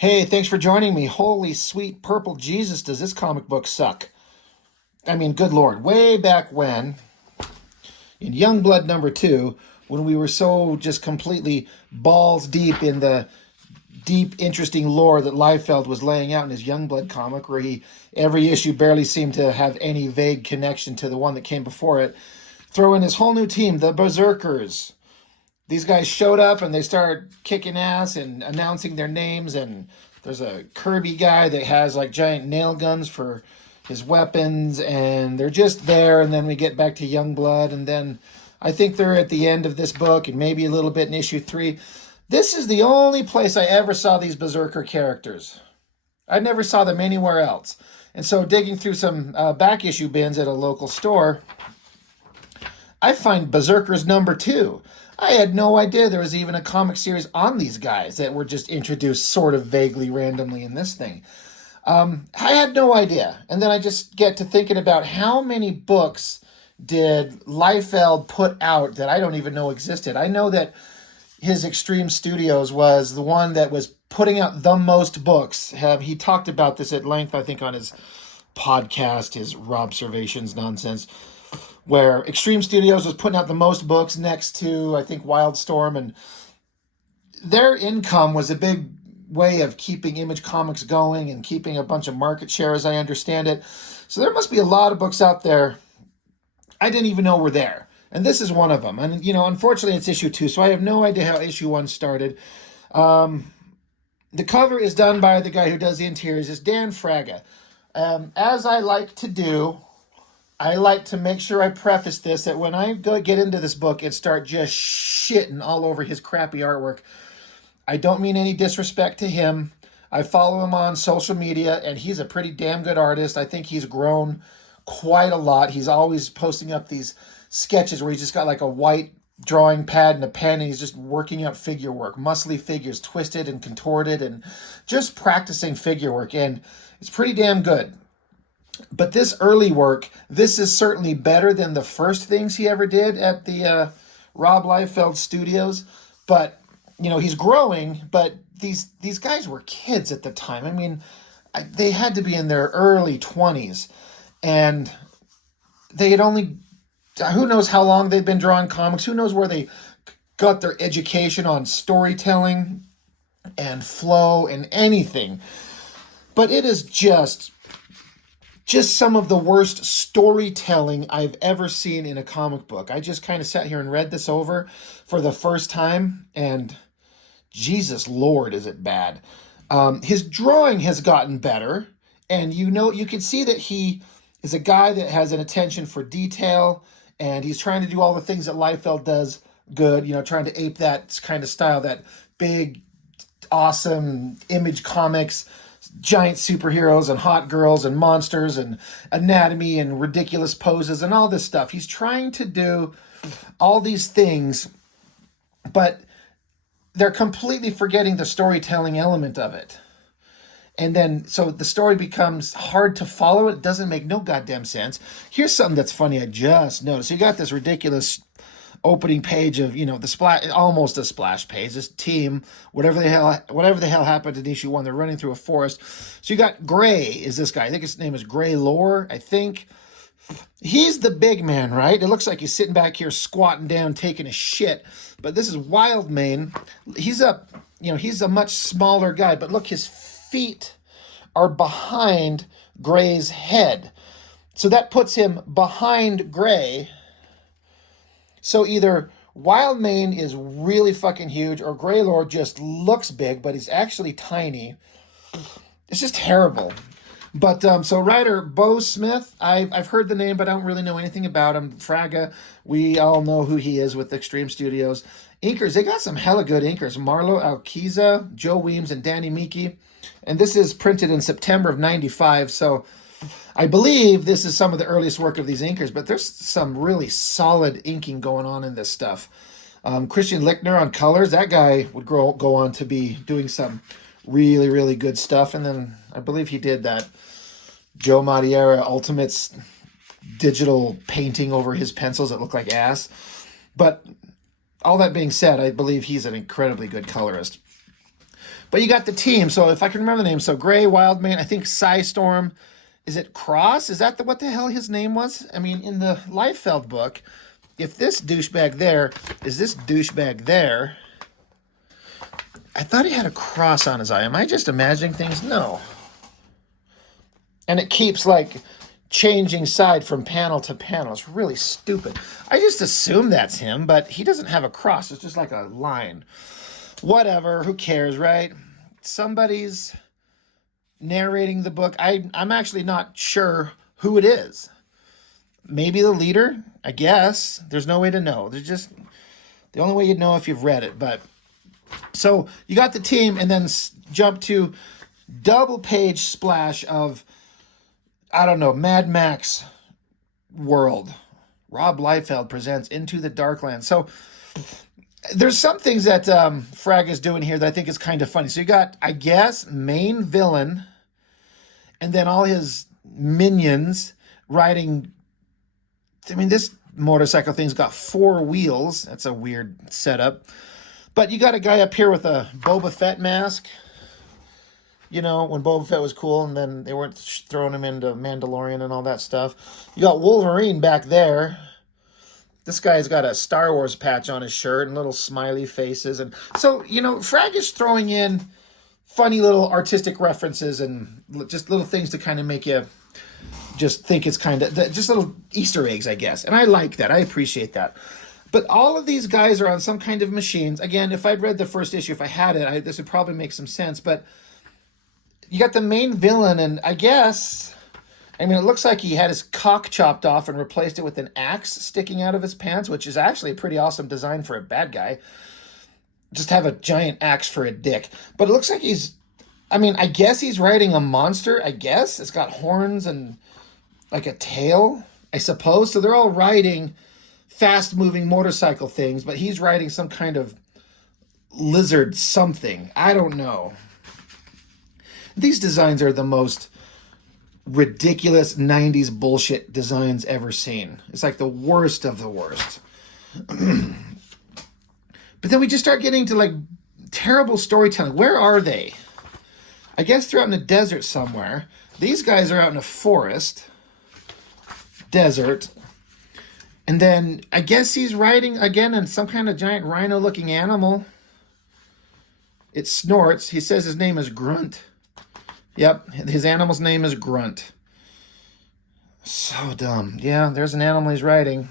Hey, thanks for joining me. Holy sweet purple Jesus, does this comic book suck? I mean, good Lord, way back when, in Youngblood #2, when we were so just completely balls deep in the deep, interesting lore that Liefeld was laying out in his Youngblood comic, where every issue barely seemed to have any vague connection to the one that came before it, throw in his whole new team, the Berserkers. These guys showed up and they started kicking ass and announcing their names. And there's a Kirby guy that has like giant nail guns for his weapons, and they're just there. And then we get back to Youngblood, and then I think they're at the end of this book and maybe a little bit in issue 3. This is the only place I ever saw these Berserker characters. I never saw them anywhere else. And so digging through some back issue bins at a local store, I find Berserkers #2. I had no idea there was even a comic series on these guys that were just introduced sort of vaguely randomly in this thing. I had no idea. And then I just get to thinking about how many books did Liefeld put out that I don't even know existed. I know that his Extreme Studios was the one that was putting out the most books. He talked about this at length, I think, on his podcast, his Robservations nonsense, where Extreme Studios was putting out the most books next to, I think, Wildstorm, and their income was a big way of keeping Image Comics going and keeping a bunch of market share, as I understand it. So there must be a lot of books out there I didn't even know were there. And this is one of them. And, unfortunately, it's issue 2, so I have no idea how issue 1 started. The cover is done by the guy who does the interiors. It's Dan Fraga. As I like to do, I like to make sure I preface this, that when I get into this book and start just shitting all over his crappy artwork, I don't mean any disrespect to him. I follow him on social media, and he's a pretty damn good artist. I think he's grown quite a lot. He's always posting up these sketches where he's just got like a white drawing pad and a pen, and he's just working out figure work, muscly figures, twisted and contorted, and just practicing figure work, and it's pretty damn good. But this early work, this is certainly better than the first things he ever did at the Rob Liefeld Studios. But, he's growing, but these guys were kids at the time. I mean, they had to be in their early 20s, and they had only, who knows how long they've been drawing comics, who knows where they got their education on storytelling and flow and anything. But it is just some of the worst storytelling I've ever seen in a comic book. I just kind of sat here and read this over for the first time, and Jesus Lord, is it bad. His drawing has gotten better, and you can see that he is a guy that has an attention for detail, and he's trying to do all the things that Liefeld does good, trying to ape that kind of style, that big, awesome Image Comics, giant superheroes and hot girls and monsters and anatomy and ridiculous poses and all this stuff. He's trying to do all these things, but they're completely forgetting the storytelling element of it. And then, so the story becomes hard to follow. It doesn't make no goddamn sense. Here's something that's funny I just noticed. You got this ridiculous opening page of, the splash, almost a splash page, this team, whatever the hell happened in issue 1, they're running through a forest. So you got Gray is this guy. I think his name is Gray Lore, I think. He's the big man, right? It looks like he's sitting back here squatting down, taking a shit. But this is Wildmane. He's a much smaller guy, but look, his feet are behind Gray's head. So that puts him behind Gray. So either Wildmane is really fucking huge, or Greylord just looks big, but he's actually tiny. It's just terrible. But so writer Bo Smith, I've heard the name, but I don't really know anything about him. Fraga, we all know who he is with Extreme Studios. Inkers, they got some hella good inkers. Marlo Alquiza, Joe Weems, and Danny Miki. And this is printed in September of '95, so I believe this is some of the earliest work of these inkers, but there's some really solid inking going on in this stuff. Christian Lichtner on colors, that guy would go on to be doing some really, really good stuff. And then I believe he did that Joe Madureira Ultimates digital painting over his pencils that look like ass. But all that being said, I believe he's an incredibly good colorist. But you got the team. So if I can remember the name, so Gray, Wildman, I think Psystorm. Is it Cross? Is that what the hell his name was? I mean, in the Liefeld book, if this douchebag there is this douchebag there, I thought he had a cross on his eye. Am I just imagining things? No. And it keeps like changing side from panel to panel. It's really stupid. I just assume that's him, but he doesn't have a cross. It's just like a line. Whatever. Who cares, right? Somebody's narrating the book. I'm actually not sure who it is. Maybe the leader, I guess. There's no way to know. There's just the only way you'd know if you've read it. But so you got the team, and then jump to double page splash of, I don't know, Mad Max world. Rob Liefeld presents Into the Darklands. So there's some things that Frag is doing here that I think is kind of funny. So you got, I guess, main villain, and then all his minions riding. I mean, this motorcycle thing's got 4 wheels. That's a weird setup. But you got a guy up here with a Boba Fett mask. You know, when Boba Fett was cool, and then they weren't throwing him into Mandalorian and all that stuff. You got Wolverine back there. This guy's got a Star Wars patch on his shirt and little smiley faces. And so, you know, Frag is throwing in funny little artistic references and just little things to kind of make you just think it's kind of, just little Easter eggs, I guess. And I like that. I appreciate that. But all of these guys are on some kind of machines. Again, if I'd read the first issue, if I had it, this would probably make some sense. But you got the main villain, and I guess, I mean, it looks like he had his cock chopped off and replaced it with an axe sticking out of his pants, which is actually a pretty awesome design for a bad guy. Just have a giant axe for a dick. But it looks like he's, I mean, I guess he's riding a monster, I guess. It's got horns and like a tail, I suppose. So they're all riding fast-moving motorcycle things, but he's riding some kind of lizard something. I don't know. These designs are the most ridiculous 90s bullshit designs ever seen. It's like the worst of the worst. But then we just start getting to like terrible storytelling. Where are they? I guess they're out in a desert somewhere. These guys are out in a forest. Desert. And then I guess he's riding again in some kind of giant rhino-looking animal. It snorts. He says his name is Grunt. Yep, his animal's name is Grunt. So dumb. Yeah, there's an animal he's riding.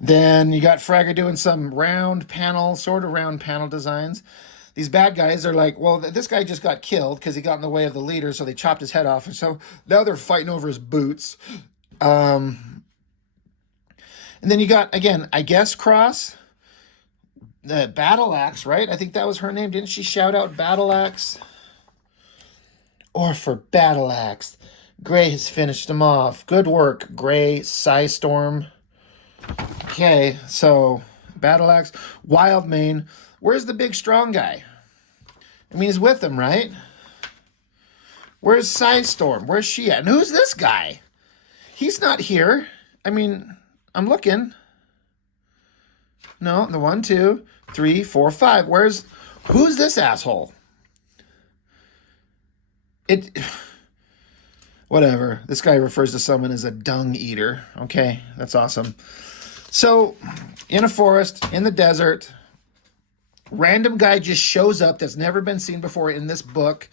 Then you got Fragger doing some round panel, sort of round panel designs. These bad guys are like, well, this guy just got killed because he got in the way of the leader, so they chopped his head off. And so now they're fighting over his boots. And then you got, again, I guess Cross, the Battle Axe, right? I think that was her name. Didn't she shout out Battle Axe? Or for Battle Axe. Gray has finished him off. Good work, Gray, Psystorm. Okay, so Battle Axe. Wildmane. Where's the big strong guy? I mean, he's with him, right? Where's Psystorm? Where's she at? And who's this guy? He's not here. I mean, I'm looking. No, the 1, 2, 3, 4, 5. Who's this asshole? Whatever. This guy refers to someone as a dung eater. Okay, that's awesome. So, in a forest, in the desert, random guy just shows up that's never been seen before in this book.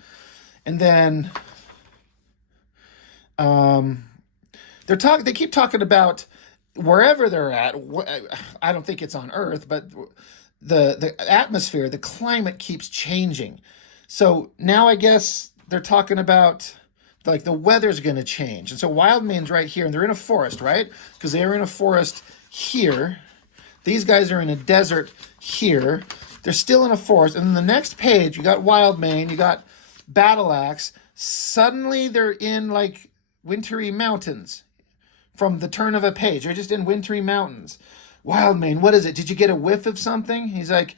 And then they keep talking about wherever they're at. I don't think it's on Earth, but the atmosphere, the climate keeps changing. So now I guess they're talking about like the weather's going to change. And so Wildmane's right here, and they're in a forest, right? Because they are in a forest here. These guys are in a desert here. They're still in a forest. And then the next page, you got Wildmane, you got Battle Axe. Suddenly they're in like wintry mountains from the turn of a page. They're just in wintry mountains. Wildmane, what is it? Did you get a whiff of something? He's like,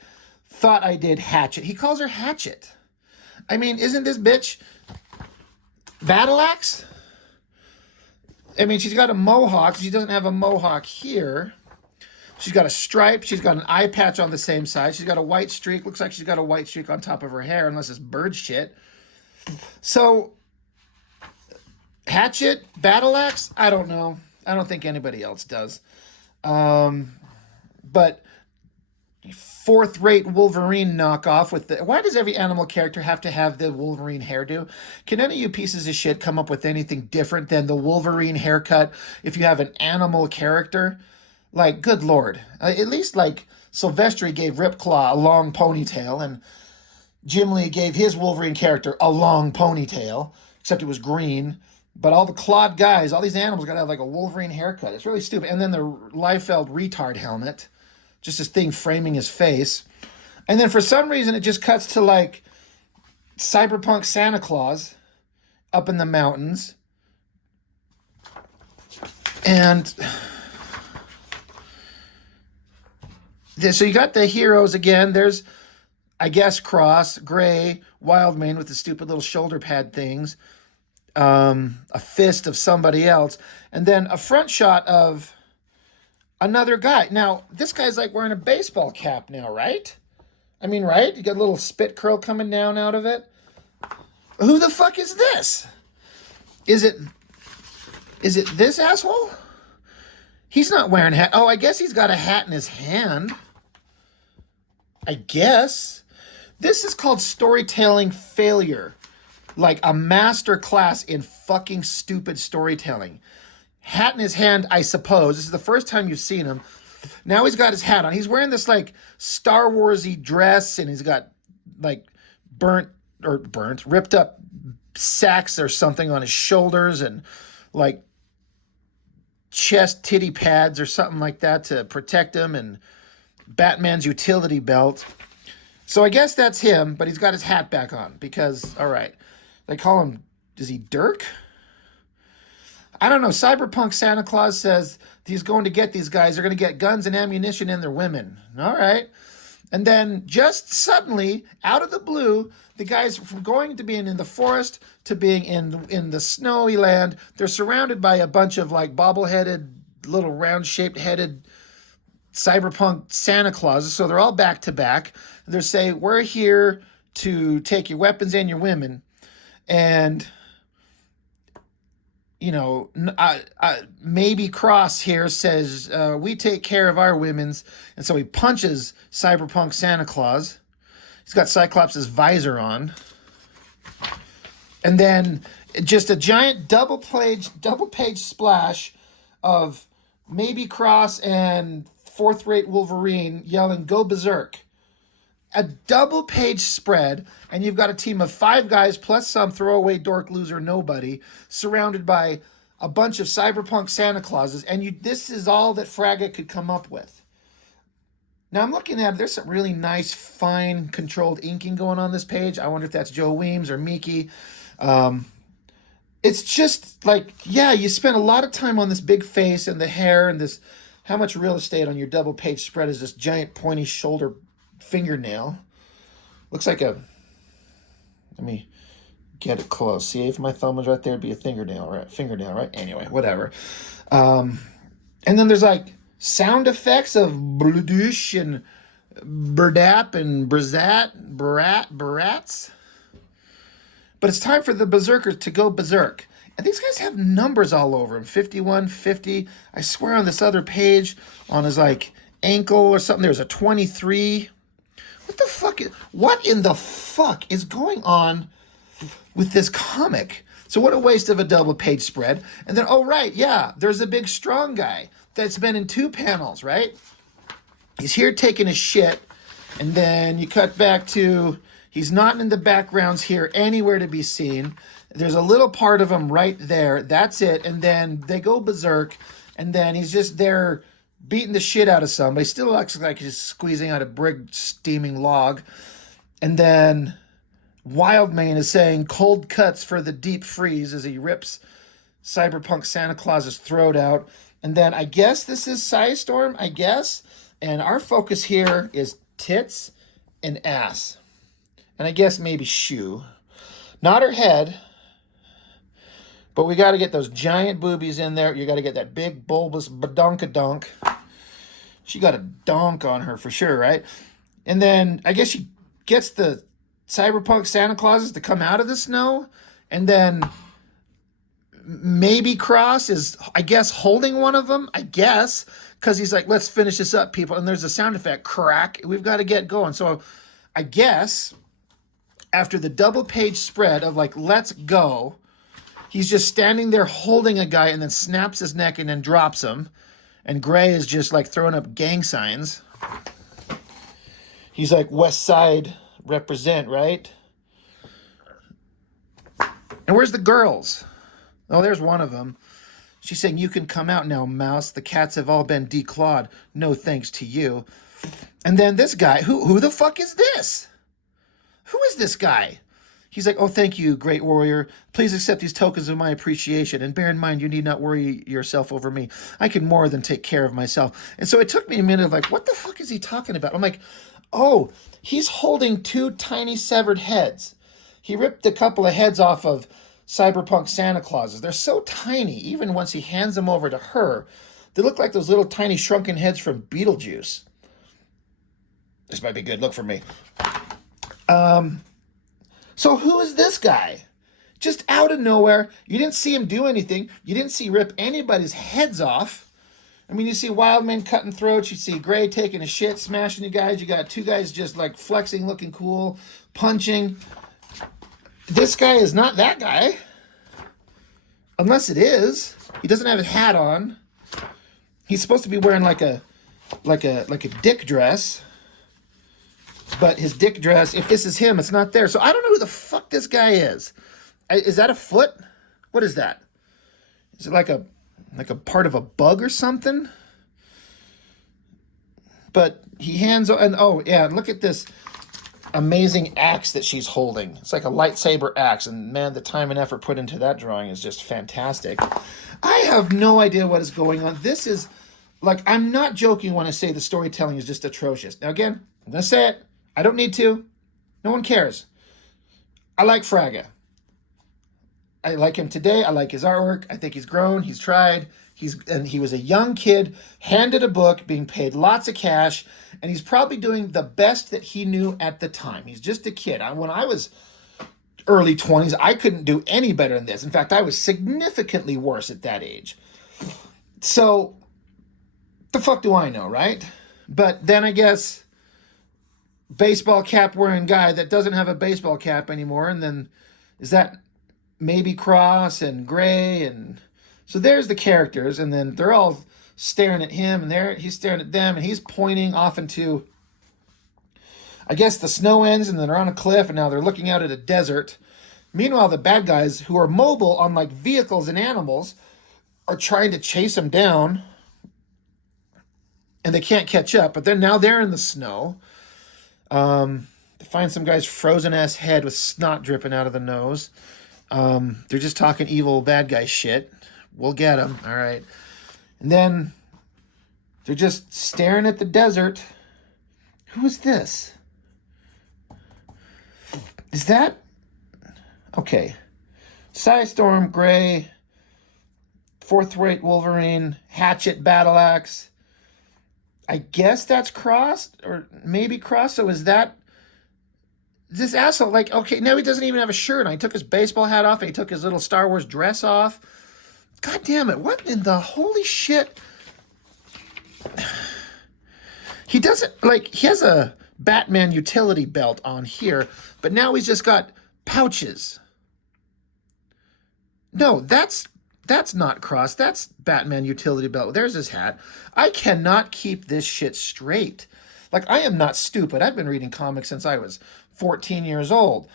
thought I did Hatchet. He calls her Hatchet. I mean, isn't this bitch Battle Axe? I mean, she's got a mohawk. She doesn't have a mohawk here. She's got a stripe. She's got an eye patch on the same side. She's got a white streak. Looks like she's got a white streak on top of her hair, unless it's bird shit. So, hatchet, battle axe, I don't know. I don't think anybody else does. But fourth-rate Wolverine knockoff with the... Why does every animal character have to have the Wolverine hairdo? Can any of you pieces of shit come up with anything different than the Wolverine haircut if you have an animal character? Like, good Lord. At least, like, Silvestri gave Ripclaw a long ponytail, and Jim Lee gave his Wolverine character a long ponytail, except it was green. But all the clawed guys, all these animals got to have, like, a Wolverine haircut. It's really stupid. And then the Liefeld retard helmet. Just this thing framing his face. And then for some reason, it just cuts to, like, cyberpunk Santa Claus up in the mountains. And... so you got the heroes again. There's, I guess, Cross, Gray, Wildmane with the stupid little shoulder pad things, a fist of somebody else, and then a front shot of another guy. Now, this guy's like wearing a baseball cap now, right? I mean, right? You got a little spit curl coming down out of it. Who the fuck is this? Is it this asshole? He's not wearing a hat. Oh, I guess he's got a hat in his hand. I guess. This is called storytelling failure. Like a master class in fucking stupid storytelling. Hat in his hand, I suppose. This is the first time you've seen him. Now he's got his hat on. He's wearing this like Star Wars-y dress, and he's got like ripped up sacks or something on his shoulders, and like chest titty pads or something like that to protect him, and Batman's utility belt. So I guess that's him, but he's got his hat back on because, all right, they call him, is he Dirk? I don't know. Cyberpunk Santa Claus says he's going to get these guys. They're going to get guns and ammunition and their women. All right. And then just suddenly, out of the blue, the guys from going to being in the forest to being in the snowy land, they're surrounded by a bunch of like bobble-headed, little round-shaped headed cyberpunk Santa Clauses. So they're all back to back. They're saying, we're here to take your weapons and your women. And, you know, maybe Cross here says, we take care of our women's. And so he punches cyberpunk Santa Claus. He's got Cyclops' visor on. And then just a giant double page splash of maybe Cross and fourth-rate Wolverine yelling, "Go Berserk." A double page spread, and you've got a team of 5 guys plus some throwaway dork loser nobody surrounded by a bunch of cyberpunk Santa Clauses, and this is all that Fraga could come up with. Now I'm looking at it, there's some really nice, fine, controlled inking going on this page. I wonder if that's Joe Weems or Miki. It's just like, yeah, you spent a lot of time on this big face and the hair and this. How much real estate on your double page spread is this giant pointy shoulder fingernail? Looks like a, let me get it close. See, if my thumb was right there, it'd be a fingernail, right? Anyway, whatever. And then there's like sound effects of bludush and burdap and barats. But it's time for the Berserkers to go berserk. And these guys have numbers all over him. 51, 50. I swear on this other page, on his like ankle or something, there's a 23. What in the fuck is going on with this comic? So what a waste of a double page spread. And then, oh right, yeah, there's a big strong guy that's been in 2 panels, right? He's here taking a shit. And then you cut back to, he's not in the backgrounds here anywhere to be seen. There's a little part of him right there. That's it. And then they go berserk. And then he's just there beating the shit out of somebody. Still looks like he's squeezing out a big steaming log. And then Wildmane is saying cold cuts for the deep freeze as he rips cyberpunk Santa Claus's throat out. And then I guess this is Psystorm, I guess. And our focus here is tits and ass. And I guess maybe shoe. Not her head. But we got to get those giant boobies in there. You got to get that big bulbous badonkadonk. She got a donk on her for sure, right? And then I guess she gets the cyberpunk Santa Clauses to come out of the snow, and then maybe Cross is, I guess, holding one of them, I guess, because he's like, let's finish this up, people. And there's a sound effect, crack. We've got to get going. So I guess after the double page spread of like, let's go, he's just standing there holding a guy and then snaps his neck and then drops him. And Gray is just like throwing up gang signs. He's like, West Side represent, right? And where's the girls? Oh, there's one of them. She's saying, you can come out now, Mouse. The cats have all been declawed. No thanks to you. And then this guy, who the fuck is this? Who is this guy? He's like, oh, thank you, great warrior. Please accept these tokens of my appreciation. And bear in mind, you need not worry yourself over me. I can more than take care of myself. And so it took me a minute of like, what the fuck is he talking about? I'm like, oh, he's holding two tiny severed heads. He ripped a couple of heads off of cyberpunk Santa Clauses. They're so tiny, even once he hands them over to her, they look like those little tiny shrunken heads from Beetlejuice. This might be a good look for me. So who is this guy? Just out of nowhere. You didn't see him do anything. You didn't see rip anybody's heads off. I mean, you see Wildman cutting throats. You see Gray taking a shit, smashing the guys. You got two guys just like flexing, looking cool, punching. This guy is not that guy. Unless it is. He doesn't have a hat on. He's supposed to be wearing like a dick dress. But his dick dress, if this is him, it's not there. So I don't know who the fuck this guy is. Is that a foot? What is that? Is it like a part of a bug or something? But he hands, and oh yeah, look at this amazing axe that she's holding. It's like a lightsaber axe, and man, the time and effort put into that drawing is just fantastic. I have no idea what is going on. This is, like, I'm not joking when I say the storytelling is just atrocious. Now again, I'm going to say it. I don't need to. No one cares. I like Fraga. I like him today. I like his artwork. I think he's grown. He's tried. He was a young kid, handed a book, being paid lots of cash, and he's probably doing the best that he knew at the time. He's just a kid. When I was early 20s, I couldn't do any better than this. In fact, I was significantly worse at that age. So, the fuck do I know, right? But then I guess baseball cap wearing guy that doesn't have a baseball cap anymore, and then is that maybe Cross and Gray, and so there's the characters, and then they're all staring at him, and he's staring at them, and he's pointing off into, I guess the snow ends, and then they're on a cliff, and now they're looking out at a desert. Meanwhile, the bad guys, who are mobile on like vehicles and animals, are trying to chase them down, and they can't catch up, but then now they're in the snow. They find some guy's frozen ass head with snot dripping out of the nose. They're just talking evil bad guy shit. We'll get them. All right. And then they're just staring at the desert. Who is this? Is that? Okay. Psystorm, Gray, Fourth Rate Wolverine, Hatchet, Battle Axe. I guess that's Cross, or maybe Cross. So is that this asshole? Like, okay, now he doesn't even have a shirt on. He took his baseball hat off, and he took his little Star Wars dress off. God damn it. What in the holy shit? He doesn't, like, he has a Batman utility belt on here, but now he's just got pouches. No, that's not Cross. That's Batman utility belt. There's his hat. I cannot keep this shit straight. Like, I am not stupid. I've been reading comics since I was 14 years old.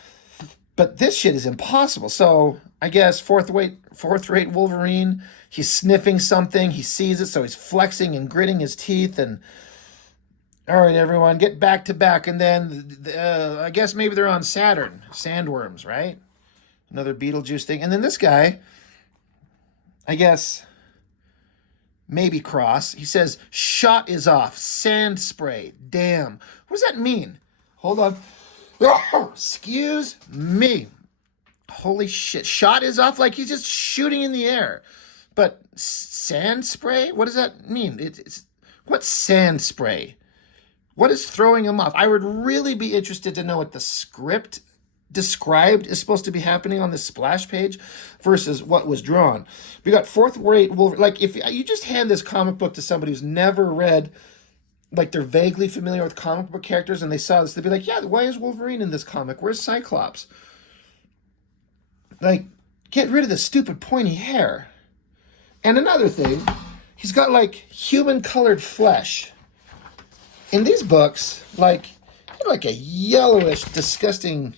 But this shit is impossible. So I guess fourth rate Wolverine, he's sniffing something. He sees it, so he's flexing and gritting his teeth. And all right, everyone, get back to back. And then I guess maybe they're on Saturn. Sandworms, right? Another Beetlejuice thing. And then this guy, I guess maybe Cross. He says, shot is off. Sand spray. Damn. What does that mean? Hold on. Excuse me. Holy shit. Shot is off, like he's just shooting in the air. But sand spray? What does that mean? What's sand spray? What is throwing him off? I would really be interested to know what the script described is supposed to be happening on this splash page versus what was drawn. We got fourth rate Wolverine. Like, if you just hand this comic book to somebody who's never read, like they're vaguely familiar with comic book characters and they saw this, they'd be like, yeah, why is Wolverine in this comic? Where's Cyclops? Like, get rid of the stupid pointy hair. And another thing, he's got like human colored flesh. In these books, like a yellowish, disgusting.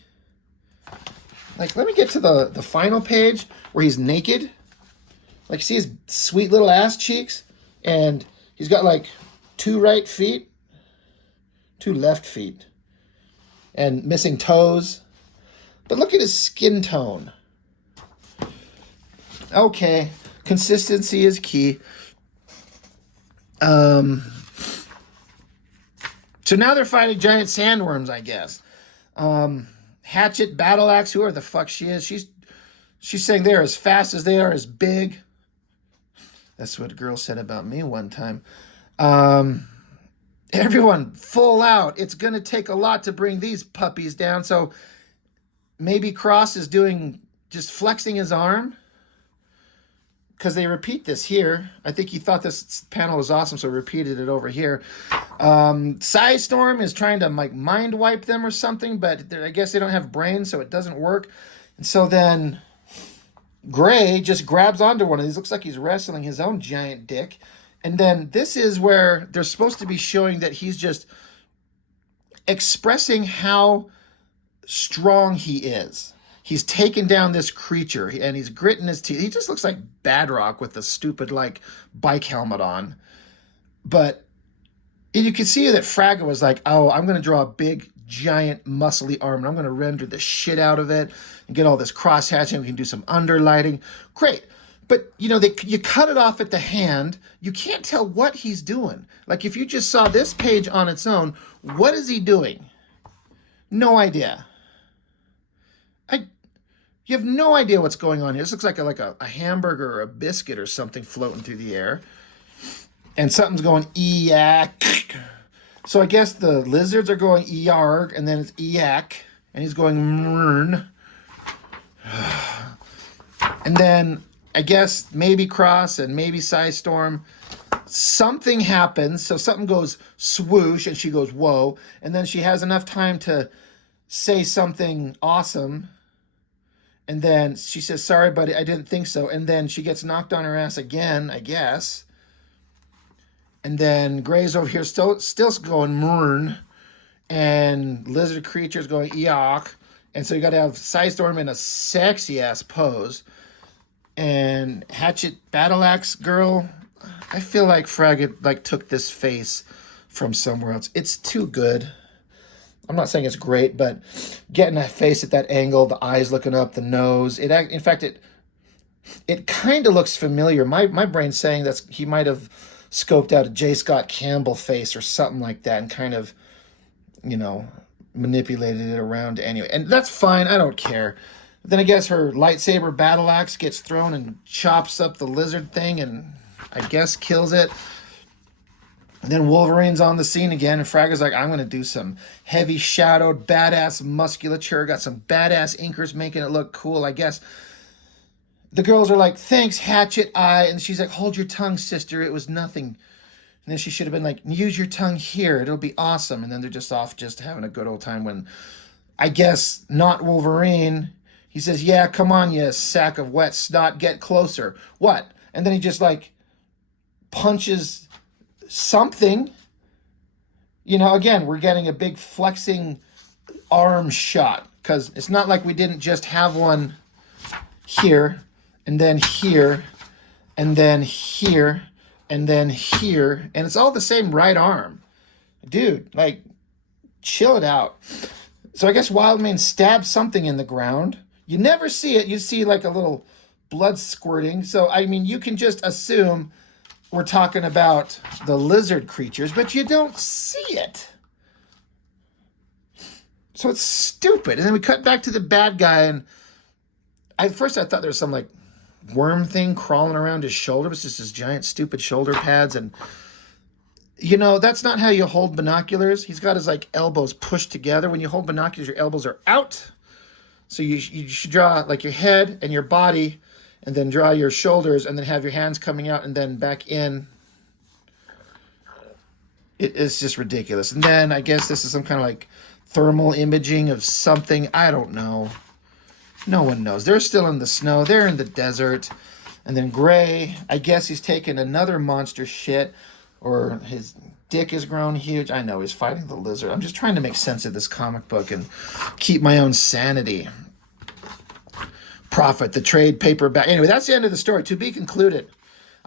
Like, let me get to the final page where he's naked. Like, see his sweet little ass cheeks? And he's got like 2 right feet, 2 left feet, and missing toes. But look at his skin tone. Okay, consistency is key. So now they're fighting giant sandworms, I guess. Hatchet, Battle Axe, whoever the fuck she is, she's saying they're as fast as they are as big. That's what a girl said about me one time. Everyone, full out. It's going to take a lot to bring these puppies down. So maybe Cross is just flexing his arm. Because they repeat this here. I think he thought this panel was awesome, so repeated it over here. Storm is trying to like mind wipe them or something, but I guess they don't have brains, so it doesn't work. And so then Gray just grabs onto one of these. Looks like he's wrestling his own giant dick. And then this is where they're supposed to be showing that he's just expressing how strong he is. He's taken down this creature, and he's gritting his teeth. He just looks like Badrock with a stupid, like, bike helmet on. But you can see that Fraga was like, oh, I'm going to draw a big, giant, muscly arm, and I'm going to render the shit out of it and get all this cross-hatching. We can do some underlighting. Great. But, you cut it off at the hand. You can't tell what he's doing. Like, if you just saw this page on its own, what is he doing? No idea. You have no idea what's going on here. This looks like a hamburger or a biscuit or something floating through the air. And something's going eyak. So I guess the lizards are going yarg, and then it's eyak, and he's going mrn. And then I guess maybe Cross and maybe Storm. Something happens, so something goes swoosh, and she goes whoa, and then she has enough time to say something awesome. And then she says, sorry, buddy, I didn't think so. And then she gets knocked on her ass again, I guess. And then Gray's over here still going mrn. And lizard creature's going eok. And so you got to have Storm in a sexy-ass pose. And Hatchet Battle Axe girl, I feel like Fraga took this face from somewhere else. It's too good. I'm not saying it's great, but getting a face at that angle, the eyes looking up, the nose. In fact, it kind of looks familiar. My brain's saying that he might have scoped out a J. Scott Campbell face or something like that and kind of, manipulated it around anyway. And that's fine. I don't care. Then I guess her lightsaber battle axe gets thrown and chops up the lizard thing and I guess kills it. And then Wolverine's on the scene again, and Fraga's like, I'm going to do some heavy shadowed, badass musculature. Got some badass inkers making it look cool, I guess. The girls are like, thanks, Hatchet Eye. And she's like, hold your tongue, sister. It was nothing. And then she should have been like, use your tongue here. It'll be awesome. And then they're just off just having a good old time when, I guess, not Wolverine. He says, yeah, come on, you sack of wet snot. Get closer. What? And then he just, punches something. Again, we're getting a big flexing arm shot because it's not like we didn't just have one here and then here and then here and then here, and it's all the same right arm. Dude, chill it out. So I guess Wildman stabs something in the ground. You never see it. You see a little blood squirting. So, you can just assume we're talking about the lizard creatures, but you don't see it. So it's stupid. And then we cut back to the bad guy, and at first I thought there was some worm thing crawling around his shoulder. It was just his giant stupid shoulder pads, and That's not how you hold binoculars. He's got his like elbows pushed together. When you hold binoculars, your elbows are out. So you should draw like your head and your body, and then draw your shoulders, and then have your hands coming out and then back in. It's just ridiculous. And then I guess this is some kind of like thermal imaging of something. I don't know. No one knows. They're still in the snow. They're in the desert. And then Gray, I guess he's taken another monster shit, or his dick has grown huge. I know he's fighting the lizard. I'm just trying to make sense of this comic book and keep my own sanity. Prophet, the trade paperback. Anyway, that's the end of the story. To be concluded.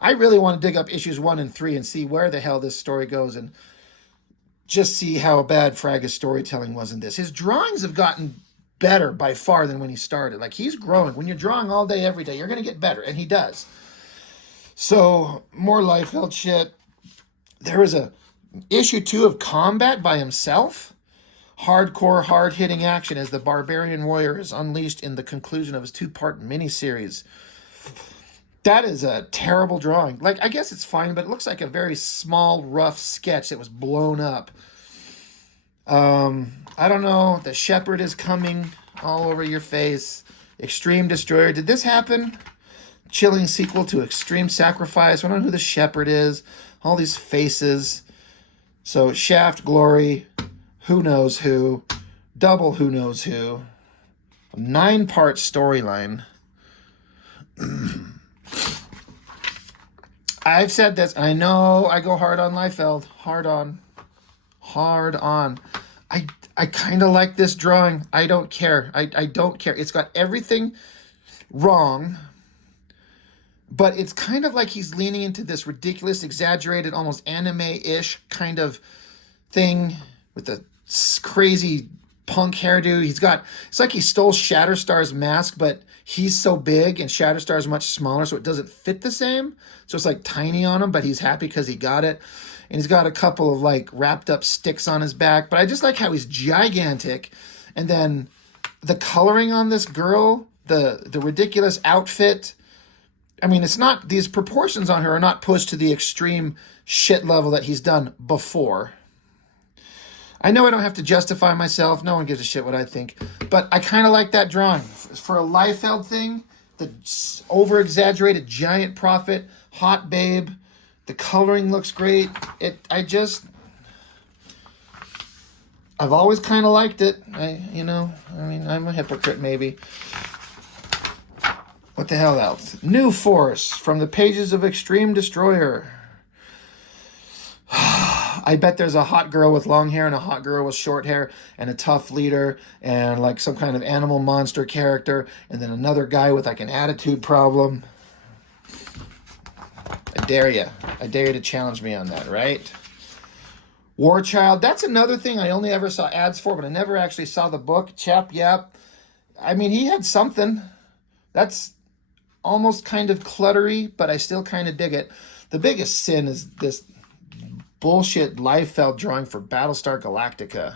I really want to dig up issues 1 and 3 and see where the hell this story goes, and just see how bad Fraga's storytelling was in this. His drawings have gotten better by far than when he started. Like, he's growing. When you're drawing all day, every day, you're going to get better, and he does. So, more Liefeld shit. There was a issue 2 of Combat by himself. Hardcore, hard-hitting action as the barbarian warrior is unleashed in the conclusion of his 2-part miniseries. That is a terrible drawing. Like, I guess it's fine, but it looks like a very small, rough sketch that was blown up. I don't know. The Shepherd is coming all over your face. Extreme Destroyer. Did this happen? Chilling sequel to Extreme Sacrifice. I don't know who the Shepherd is. All these faces. So, Shaft, Glory, who knows who. Double who knows who. A 9-part storyline. I've said this. I know I go hard on Liefeld. Hard on. I kind of like this drawing. I don't care. I don't care. It's got everything wrong, but it's kind of like he's leaning into this ridiculous, exaggerated, almost anime-ish kind of thing with the crazy punk hairdo. It's like he stole Shatterstar's mask, but he's so big and Shatterstar's much smaller, so it doesn't fit the same. So it's like tiny on him, but he's happy because he got it. And he's got a couple of like wrapped up sticks on his back. But I just like how he's gigantic. And then the coloring on this girl, the ridiculous outfit. I mean, it's not, these proportions on her are not pushed to the extreme shit level that he's done before. I know I don't have to justify myself. No one gives a shit what I think. But I kind of like that drawing. For a Liefeld thing, the over-exaggerated giant prophet, hot babe, the coloring looks great. I've always kind of liked it. I'm a hypocrite maybe. What the hell else? New Force from the pages of Extreme Destroyer. I bet there's a hot girl with long hair and a hot girl with short hair and a tough leader and like some kind of animal monster character, and then another guy with like an attitude problem. I dare you. I dare you to challenge me on that, right? War Child. That's another thing I only ever saw ads for, but I never actually saw the book. Chap Yap. I mean, he had something. That's almost kind of cluttery, but I still kind of dig it. The biggest sin is this bullshit Liefeld drawing for Battlestar Galactica.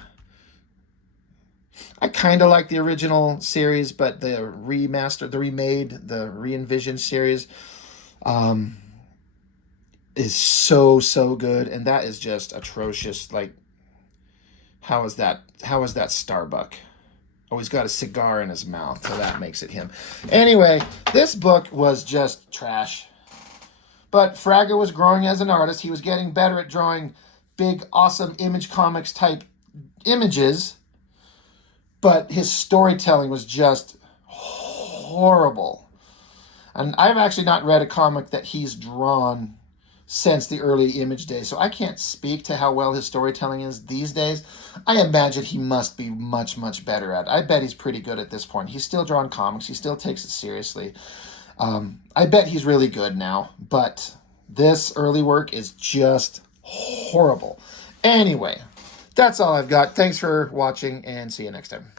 I kind of like the original series, but the re-envisioned series is so good, and that is just atrocious. Like, how is that Starbuck? Oh, he's got a cigar in his mouth, so that makes it him. Anyway, this book was just trash. But Fraga was growing as an artist. He was getting better at drawing big, awesome Image Comics type images. But his storytelling was just horrible. And I've actually not read a comic that he's drawn since the early Image days. So I can't speak to how well his storytelling is these days. I imagine he must be much, much better at it. I bet he's pretty good at this point. He's still drawing comics. He still takes it seriously. I bet he's really good now, but this early work is just horrible. Anyway, that's all I've got. Thanks for watching, and see you next time.